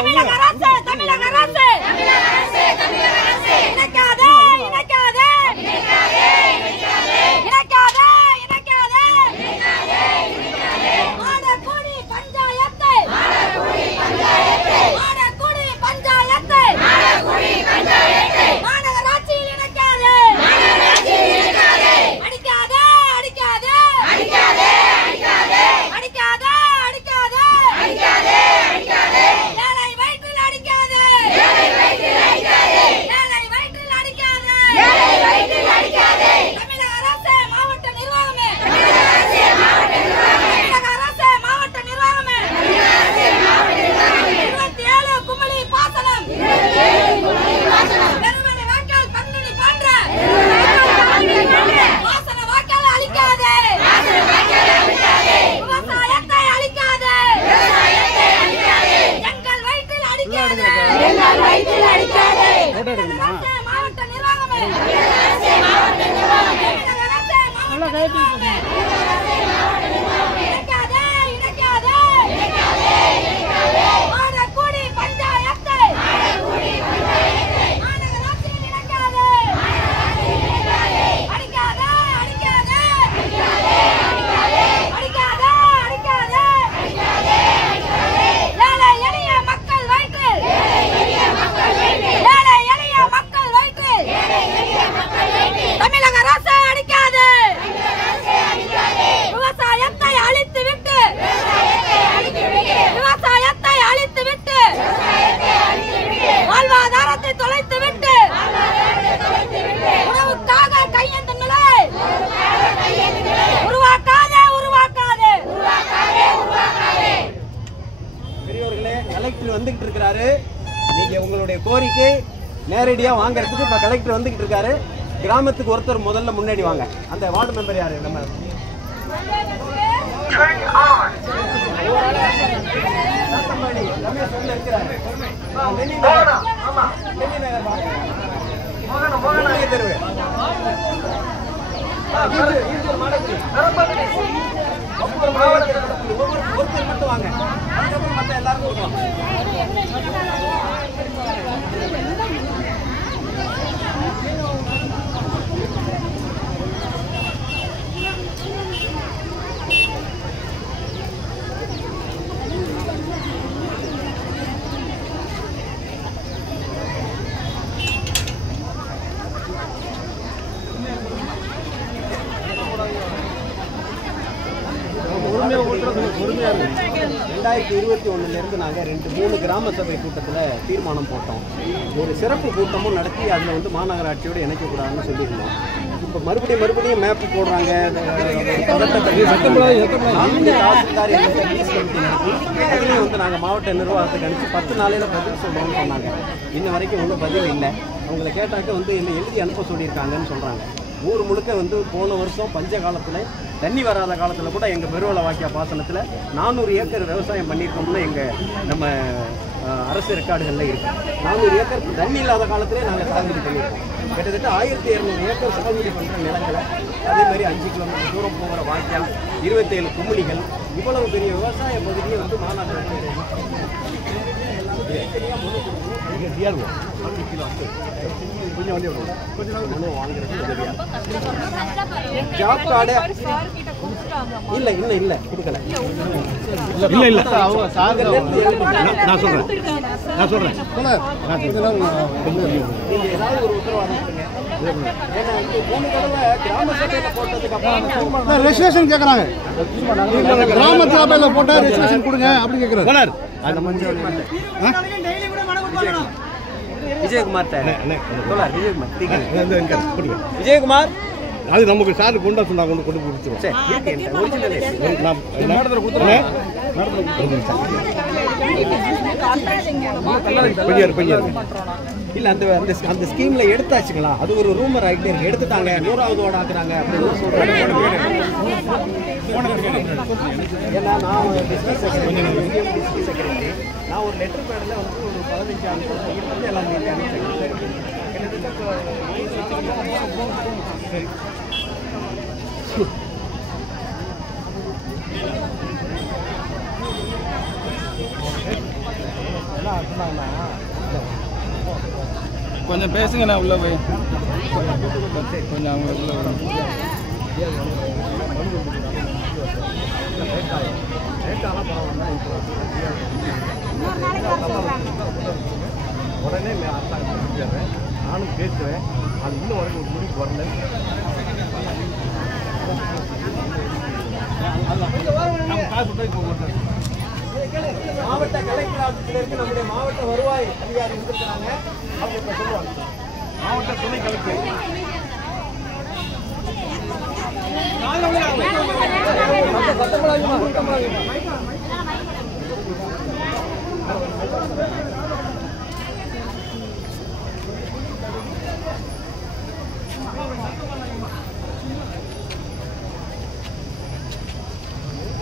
தமிழக அரசு தமிழக அரசு இணைக்காதே இணைக்காதே இணைக்காதே இணைக்காதே மாடக்குடி பஞ்சாயத்து மாடக்குடி பஞ்சாயத்து மாநகராட்சியில் இணைக்காதே அடிக்காதே அடிக்காதே அடிக்காதே அடிக்காதே அடிக்காதே அடிக்காதே ஏழை வயிற்றில் அடிக்காதே ஏழை வயிற்றில் அடிக்காதே ஏழை வயிற்றில் அடிக்காதே ஏழை வயிற்றில் அடிக்காதே தமிழக அரசு மாவட்ட நிர்வாகமே தமிழக அரசு மாவட்ட நிர்வாகமே 27 குமளி பாசனம் பெருமனை வாய்க்கால் கண்ணடி போன்ற பாசன வாய்க்கால் அழிக்காதே விவசாயத்தை அழிக்காதே எங்கள் வயிற்றில் அடிக்காதே மாவட்ட நிர்வாகமே இணைக்காதே இணைக்காதே மாடக்குடி பஞ்சாயத்து மாநகராட்சியில் இணைக்காதே அடிக்காதே அடிக்காதே அடிக்காதே அடிக்காதே ஏழை எளிய மக்கள் வயிற்றில் ஏழை எளிய மக்கள் வயிற்றில் தமிழக அரசு அடிக்காதே விவசாயத்தை அழித்துவிட்டு விவசாயத்தை அழித்துவிட்டு வாழ்வாதாரத்தை தொலைத்துவிட்டு உணவுக்காக கையேந்தும் நிலை உருவாக்காதே உருவாக்காதே பெரியவர்களே, கலெக்டர் வந்துகிட்டு இருக்காரு. நீங்க உங்களுடைய கோரிக்கை நேரடியா வாங்கறதுக்கு இப்ப கலெக்டர் வந்துகிட்டு இருக்காரு. கிராமத்துக்கு ஒருத்தர் முதல்ல முன்னாடி வாங்க. அந்த வார்டு மெம்பர் யாரு? நம்ம ரமேஷ் உள்ள இருக்கிறாரு. தெருவு ஒருத்தர் மட்டும் வாங்க. அதுக்கப்புறம் மற்ற எல்லாரும் கொடுக்கலாம். பொறுமையா 2021 நாங்கள் 2-3 கிராம சபை கூட்டத்தில் தீர்மானம் போட்டோம். ஒரு சிறப்பு கூட்டமும் நடத்தி அதில் வந்து மாநகராட்சியோடு இணைக்கக்கூடாதுன்னு சொல்லியிருந்தோம். இப்போ மறுபடியும் மேப்பு போடுறாங்க. அதுலேயும் வந்து நாங்கள் மாவட்ட நிர்வாகத்துக்கு அனுப்பிச்சு 10 நாளையில் பதில் சொல்கிறோம்னு சொன்னாங்க. இன்ன வரைக்கும் ஒன்றும் பதில் இல்லை. அவங்களை கேட்டாக்க வந்து என்ன எழுதி அனுப்ப சொல்லியிருக்காங்கன்னு சொல்கிறாங்க. ஊர் முழுக்க வந்து போன வருஷம் பஞ்ச காலத்தில் தண்ணி வராத காலத்தில் கூட எங்கள் பெருவள வாக்கியா பாசனத்தில் 400 ஏக்கர் விவசாயம் பண்ணியிருக்கோம்னு நம்ம அரசு ரெக்கார்டுகளில் இருக்குது. 400 ஏக்கர் தண்ணி இல்லாத காலத்திலே நாங்கள் சாகுபடி பண்ணியிருக்கோம். கிட்டத்தட்ட 1200 ஏக்கர் சாகுபடி பண்ணுற நிலங்களை, அதே மாதிரி 5 கிலோமீட்டர் தூரம் போகிற வாய்க்கால், 27 குமிழிகள், இவ்வளவு பெரிய விவசாய பகுதியை வந்து மாநகராட்சி ஜாப் கார்டு இல்ல இல்ல இல்ல கொடுக்கல. இல்ல இல்ல நான் சொல்றேன் நீங்க ஏதாவது ஒரு உத்தரவாதம் கொடுங்க. ஏன்னா 3 தடவை கிராம சபையில போட்டதுக்கு அப்புறம் ரெஜிஸ்ட்ரேஷன் கேக்குறாங்க. கிராம சபையில போட்டா ரெஜிஸ்ட்ரேஷன் கொடுங்க அப்படி கேக்குறாரு. விஜயகுமார் விஜயகுமார் அது நமக்கு சார் கொண்டா சொன்னா கொண்டு கொடுத்துருவோம். இல்ல அந்த ஸ்கீம்ல எடுத்தாச்சுங்களா? அது ஒரு ரூமர் ஆகிட்டே இருக்கு. எடுத்துட்டாங்க, 100வது வார்டு ஆக்குறாங்க அப்படின்னு சொல்றாங்க. ஏன்னா நான் டிஸ்ட்ரிக்ட் செக்ரட்டரி, நான் ஒரு லெட்டர் பேடில் வந்து ஒரு 15 ஆண்டு எல்லாம் கொஞ்சம் பேசுங்க, நான் உள்ள போய் கொஞ்சம் அவங்க உள்ள உடனே நானும் பேசுவேன். அது இன்னும் வரைக்கும் ஒரு முடிவு வரல. மாவட்ட கலெக்டர் ஆஃபீஸிலிருந்து நம்முடைய மாவட்ட வருவாய் அதிகாரி இருக்கிறாங்க. அவங்க இப்ப சொல்லுவாங்க. மாவட்ட துணை கலெக்டர்